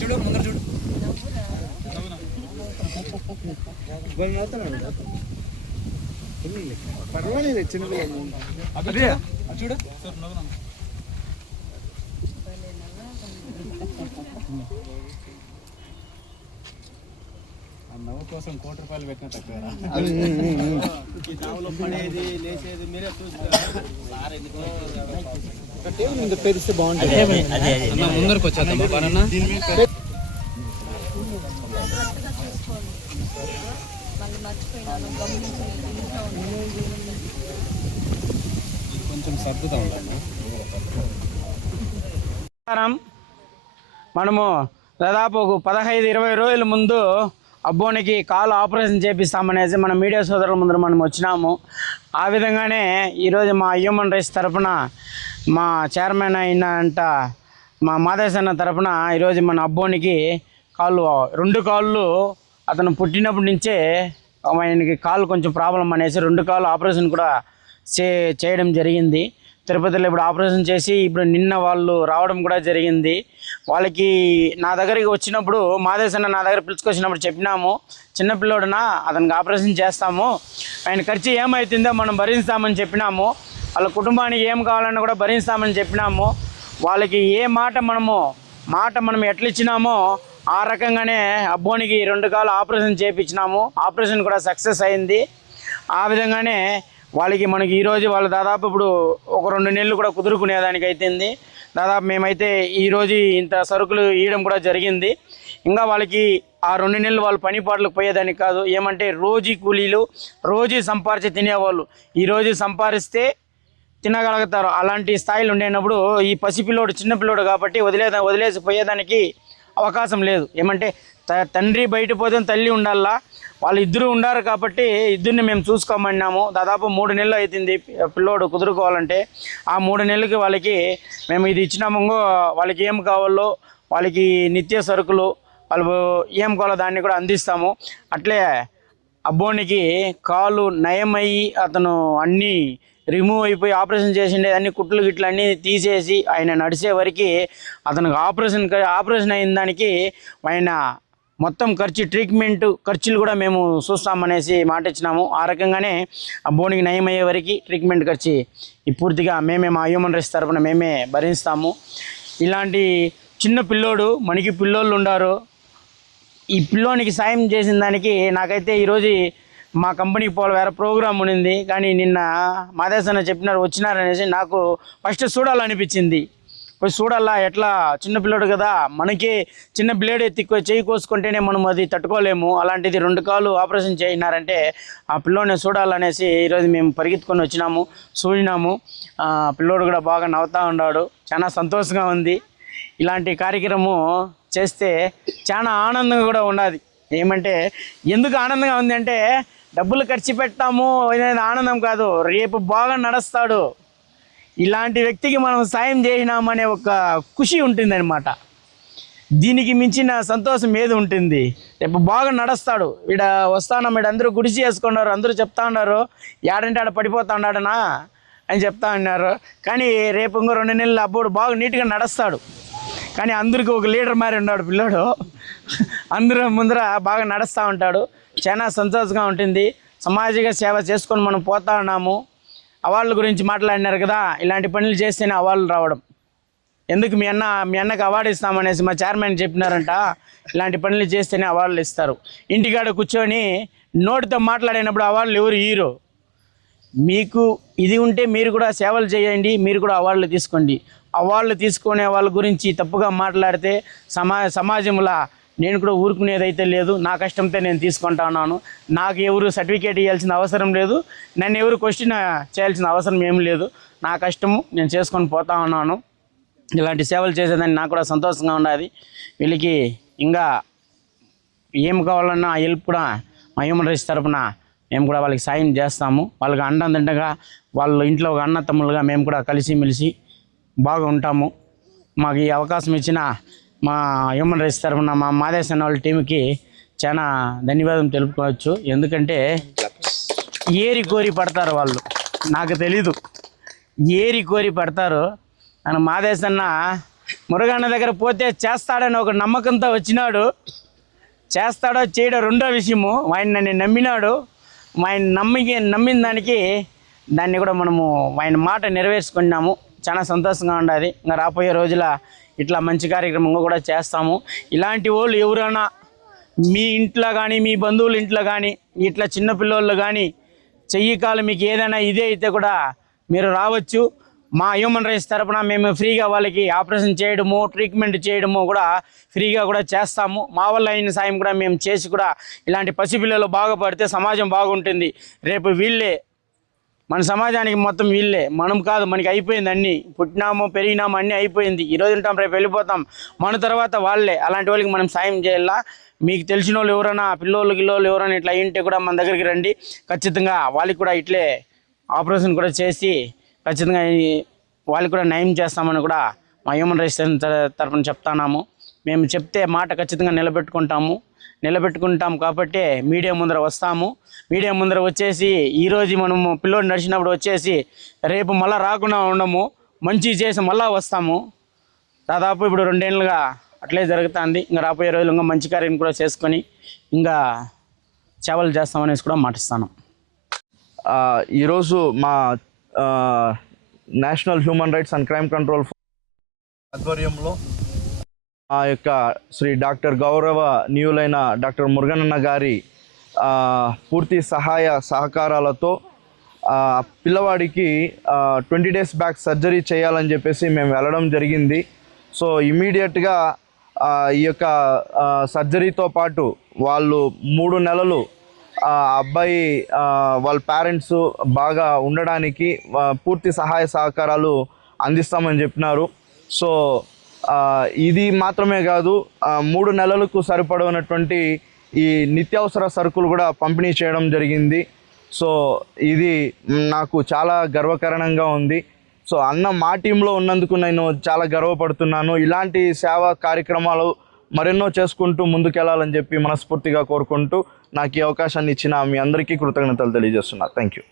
చూడు ముందర చూడు పర్వాలేదు చిన్నపిల్లలు చూడు నవ్వు కోసం ₹1,00,00,000 పెట్టిన తక్కువ పెరిస్తే బాగుంటుంది. ముందరకు వచ్చేద్దాం పరన్నా కొంచెం సర్దుతా ఉండండి. మనము దాదాపు 15-20 రోజుల ముందు అబ్బోనికి కాలు ఆపరేషన్ చేపిస్తామనేసి మన మీడియా సోదరుల ముందర మనం వచ్చినాము. ఆ విధంగానే ఈరోజు మా హ్యూమన్ రైట్స్ తరఫున మా చైర్మన్ అయినంట మా మాదేశన్న తరఫున ఈరోజు మన అబ్బోనికి రెండు కాళ్ళు అతను పుట్టినప్పటి నుంచే ఆయనకి కాలు కొంచెం ప్రాబ్లం అనేసి 2 కాళ్ళు ఆపరేషన్ కూడా చేయడం జరిగింది. తిరుపతిలో ఇప్పుడు ఆపరేషన్ చేసి ఇప్పుడు నిన్న వాళ్ళు రావడం కూడా జరిగింది. వాళ్ళకి నా దగ్గరికి వచ్చినప్పుడు మాదేశన్న నా దగ్గర పిలుచుకొచ్చినప్పుడు చెప్పినాము, చిన్నపిల్లోడునా అతనికి ఆపరేషన్ చేస్తాము, ఆయన ఖర్చు ఏమవుతుందో మనం భరిస్తామని చెప్పినాము, వాళ్ళ కుటుంబానికి ఏం కావాలన్నా కూడా భరిస్తామని చెప్పినాము. వాళ్ళకి ఏ మాట మనం ఎట్లా ఇచ్చినామో ఆ రకంగానే అబ్బోనికి 2 కాళ్ళు ఆపరేషన్ చేయించినాము. ఆపరేషన్ కూడా సక్సెస్ అయింది. ఆ విధంగానే మనకి ఈరోజు వాళ్ళు దాదాపు ఇప్పుడు ఒక 2 నెలలు కూడా కుదురుకునేదానికి అయిపోయింది. దాదాపు మేమైతే ఈరోజు ఇంత సరుకులు ఇవ్వడం కూడా జరిగింది. ఇంకా వాళ్ళకి ఆ 2 నెలలు వాళ్ళు పని పాటలకు పోయేదానికి కాదు, ఏమంటే రోజు కూలీలు రోజు సంపాదించి తినేవాళ్ళు, ఈరోజు సంపాదిస్తే తినగలుగుతారు. అలాంటి స్థాయిలు ఉండేటప్పుడు ఈ పసిపిల్లోడు చిన్నపిల్లోడు కాబట్టి వదిలేసి పోయేదానికి అవకాశం లేదు. ఏమంటే తండ్రి బయట పోతే తల్లి ఉండాలా, వాళ్ళు ఇద్దరు ఉండారు కాబట్టి ఇద్దరిని మేము చూసుకోమన్నాము. దాదాపు 3 నెలలు అవుతుంది పిల్లోడు కుదురుకోవాలంటే. ఆ 3 నెలలకి వాళ్ళకి మేము ఇది ఇచ్చినాము. వాళ్ళకి ఏం కావాలో వాళ్ళకి నిత్య సరుకులు వాళ్ళు ఏం కావాలో దాన్ని కూడా అందిస్తాము. అట్లే అబ్బోనికి కాలు నయమయ్యి అతను అన్నీ రిమూవ్ అయిపోయి ఆపరేషన్ చేసిండే అన్ని కుట్లు గిట్లు అన్నీ తీసేసి ఆయన నడిచే వరకు అతనికి ఆపరేషన్ అయిన దానికి ఆయన మొత్తం ట్రీట్మెంట్ ఖర్చులు కూడా మేము చూస్తామనేసి మాట ఇచ్చినాము. ఆ రకంగానే అబ్బోనికి నయమయ్యే వరకు ట్రీట్మెంట్ ఖర్చు పూర్తిగా మా హ్యూమన్ రైట్స్ తరఫున మేమే భరిస్తాము. ఇలాంటి చిన్న పిల్లోడు మనకి పిల్లోళ్ళు ఉండారు. ఈ పిల్లోనికి సాయం చేసిన దానికి నాకైతే ఈరోజు మా కంపెనీకి వేరే ప్రోగ్రాం ఉన్నింది, కానీ నిన్న మాదేశన్న వచ్చినారనేసి నాకు ఫస్ట్ చూడాలనిపించింది. పోయి చూడాలా, ఎట్లా చిన్నపిల్లడు కదా, మనకి చిన్న బ్లేడ్ చేయి కోసుకుంటేనే మనం అది తట్టుకోలేము, అలాంటిది 2 కాళ్ళు ఆపరేషన్ చేయినారంటే ఆ పిల్లోని చూడాలనేసి ఈరోజు మేము పరిగెత్తుకొని వచ్చినాము, చూడినాము. పిల్లోడు కూడా బాగా నవ్వుతూ ఉన్నాడు, చాలా సంతోషంగా ఉంది. ఇలాంటి కార్యక్రమం చేస్తే చాలా ఆనందంగా కూడా ఉన్నది. ఏమంటే ఎందుకు ఆనందంగా ఉంది అంటే డబ్బులు ఖర్చు పెట్టాము అనేది ఆనందం కాదు, రేపు బాగా నడుస్తాడు, ఇలాంటి వ్యక్తికి మనం సాయం చేసినామనే ఒక ఖుషి ఉంటుందన్నమాట. దీనికి మించిన సంతోషం ఏది ఉంటుంది? రేపు బాగా నడుస్తాడు, ఈడ వస్తాను, ఈడ అందరూ గుడిసి చేసుకున్నారు, అందరూ చెప్తా ఉన్నారు ఏడంటే ఆడ పడిపోతా ఉన్నాడనా అని చెప్తా ఉన్నారు. కానీ రేపు ఇంకో 2 నెలలు అబ్బోడు బాగా నీట్గా నడుస్తాడు. కానీ అందరికీ ఒక లీడర్ మారి ఉన్నాడు పిల్లోడు, అందరూ ముందర బాగా నడుస్తూ ఉంటాడు. చాలా సంతోషంగా ఉంటుంది. సామాజిక సేవ చేసుకొని మనం పోతా ఉన్నాము. అవార్డుల గురించి మాట్లాడినారు కదా, ఇలాంటి పనులు చేస్తేనే అవార్డులు రావడం. ఎందుకు మీ అన్నకు అవార్డు ఇస్తామనేసి మా చైర్మన్ చెప్పినారంట. ఇలాంటి పనులు చేస్తేనే అవార్డులు ఇస్తారు. ఇంటికాడ కూర్చొని నోటితో మాట్లాడినప్పుడు అవార్డులు ఎవరు ఇయ్యరు. మీకు ఇది ఉంటే మీరు కూడా సేవలు చేయండి, మీరు కూడా అవార్డులు తీసుకోండి. అవార్డులు తీసుకునే వాళ్ళ గురించి తప్పుగా మాట్లాడితే సమాజంలో నేను కూడా ఊరుకునేదైతే లేదు. నా కష్టంతో నేను తీసుకుంటా ఉన్నాను. నాకు ఎవరు సర్టిఫికేట్ ఇవ్వాల్సిన అవసరం లేదు, నన్ను ఎవరు క్వశ్చన్ చేయాల్సిన అవసరం ఏం లేదు. నా కష్టము నేను చేసుకొని పోతా ఉన్నాను. ఇలాంటి సేవలు చేసేదాన్ని నాకు కూడా సంతోషంగా ఉన్నది. వీళ్ళకి ఇంకా ఏం కావాలన్నా ఆ హెల్ప్ కూడా మా హ్యూమన్ రైట్స్ తరపున మేము కూడా వాళ్ళకి సాయం చేస్తాము. వాళ్ళకి అండదండగా వాళ్ళ ఇంట్లో ఒక అన్న తమ్ముళ్ళుగా మేము కూడా కలిసిమెలిసి బాగా ఉంటాము. మాకు ఈ అవకాశం ఇచ్చిన మా హ్యూమన్ రైట్స్ తరపున మా మాదేశన్ వాళ్ళ టీంకి చాలా ధన్యవాదం తెలుపుకోవచ్చు. ఎందుకంటే ఏరి కోరి పడతారు వాళ్ళు, నాకు తెలీదు, ఏరి కోరి పడతారు. నన్ను మాదేశన్న మురుగన్న దగ్గర పోతే చేస్తాడని ఒక నమ్మకంతో వచ్చినాడు. చేస్తాడో చేయడో రెండో విషయము. ఆయన నన్ను నమ్మినాడు. ఆయన నమ్మిన దాన్ని కూడా మనము ఆయన మాట నెరవేర్చుకున్నాము. చాలా సంతోషంగా ఉండాలి. ఇంకా రాబోయే రోజుల ఇట్లా మంచి కార్యక్రమంగా కూడా చేస్తాము. ఇలాంటి వాళ్ళు ఎవరైనా మీ ఇంట్లో కానీ మీ బంధువుల ఇంట్లో కానీ ఇట్లా చిన్నపిల్లలు కానీ చెయ్యి కాలు మీకు ఏదైనా ఇదే అయితే కూడా మీరు రావచ్చు. మా హ్యూమన్ రైట్స్ తరపున మేము ఫ్రీగా వాళ్ళకి ఆపరేషన్ చేయడము, ట్రీట్మెంట్ చేయడము కూడా ఫ్రీగా కూడా చేస్తాము. మా వల్ల అయిన సాయం కూడా మేము చేసి కూడా ఇలాంటి పసిపిల్లలు బాగుపడితే సమాజం బాగుంటుంది. రేపు వీళ్ళే మన సమాజానికి మొత్తం వీళ్ళే, మనం కాదు. మనకి అయిపోయింది అన్నీ, పుట్టినాము పెరిగినాము అన్నీ అయిపోయింది. ఈరోజు ఉంటాం రేపు వెళ్ళిపోతాం, మన తర్వాత వాళ్ళే. అలాంటి వాళ్ళకి మనం సాయం చేయాలా. మీకు తెలిసిన వాళ్ళు ఎవరైనా పిల్లోళ్ళు ఎవరైనా ఇట్లా అయ్యింటే కూడా మన దగ్గరికి రండి. ఖచ్చితంగా వాళ్ళకి కూడా ఇట్లే ఆపరేషన్ కూడా చేసి ఖచ్చితంగా వాళ్ళకి కూడా నయం చేస్తామని కూడా మా హ్యూమన్ రైట్స్ తరఫున చెప్తున్నాము. మేము చెప్తే మాట ఖచ్చితంగా నిలబెట్టుకుంటాం కాబట్టి మీడియా ముందర వస్తాము. మీడియా ముందర వచ్చేసి ఈరోజు మనము పిల్లోడు నడిచినప్పుడు వచ్చేసి రేపు మళ్ళీ రాకుండా ఉండము, మంచి చేసి మళ్ళీ వస్తాము. దాదాపు ఇప్పుడు 2 ఏళ్ళుగా అట్లే జరుగుతుంది. ఇంకా రాబోయే రోజులు ఇంకా మంచి కార్యం కూడా చేసుకొని ఇంకా సేవలు చేస్తామనేసి కూడా మాటిస్తాను. ఈరోజు మా national human rights and crime control ఆధ్వర్యంలో ఆ యొక్క శ్రీ డాక్టర్ గౌరవనీయులైన డాక్టర్ మురుగనన్న గారి పూర్తి సహాయ సహకారాలతో పిల్లవాడికి 20 days బ్యాక్ సర్జరీ చేయాలని చెప్పేసి మేము వెళ్ళడం జరిగింది. సో ఇమీడియట్గా ఈ యొక్క సర్జరీతో పాటు వాళ్ళు 3 నెలలు అబ్బాయి వాళ్ళ పేరెంట్స్ బాగా ఉండడానికి పూర్తి సహాయ సహకారాలు అందిస్తామని చెప్పినారు. సో ఇది మాత్రమే కాదు, 3 నెలలకు సరిపడనటువంటి ఈ నిత్యావసర సరుకులు కూడా పంపిణీ చేయడం జరిగింది. సో ఇది నాకు చాలా గర్వకారణంగా ఉంది. సో అన్న మా టీంలో ఉన్నందుకు నేను చాలా గర్వపడుతున్నాను. ఇలాంటి సేవా కార్యక్రమాలు మరెన్నో చేసుకుంటూ ముందుకెళ్ళాలని చెప్పి మనస్ఫూర్తిగా కోరుకుంటూ నాకు ఈ అవకాశాన్ని ఇచ్చిన మీ అందరికీ కృతజ్ఞతలు తెలియజేస్తున్నా. Thank you.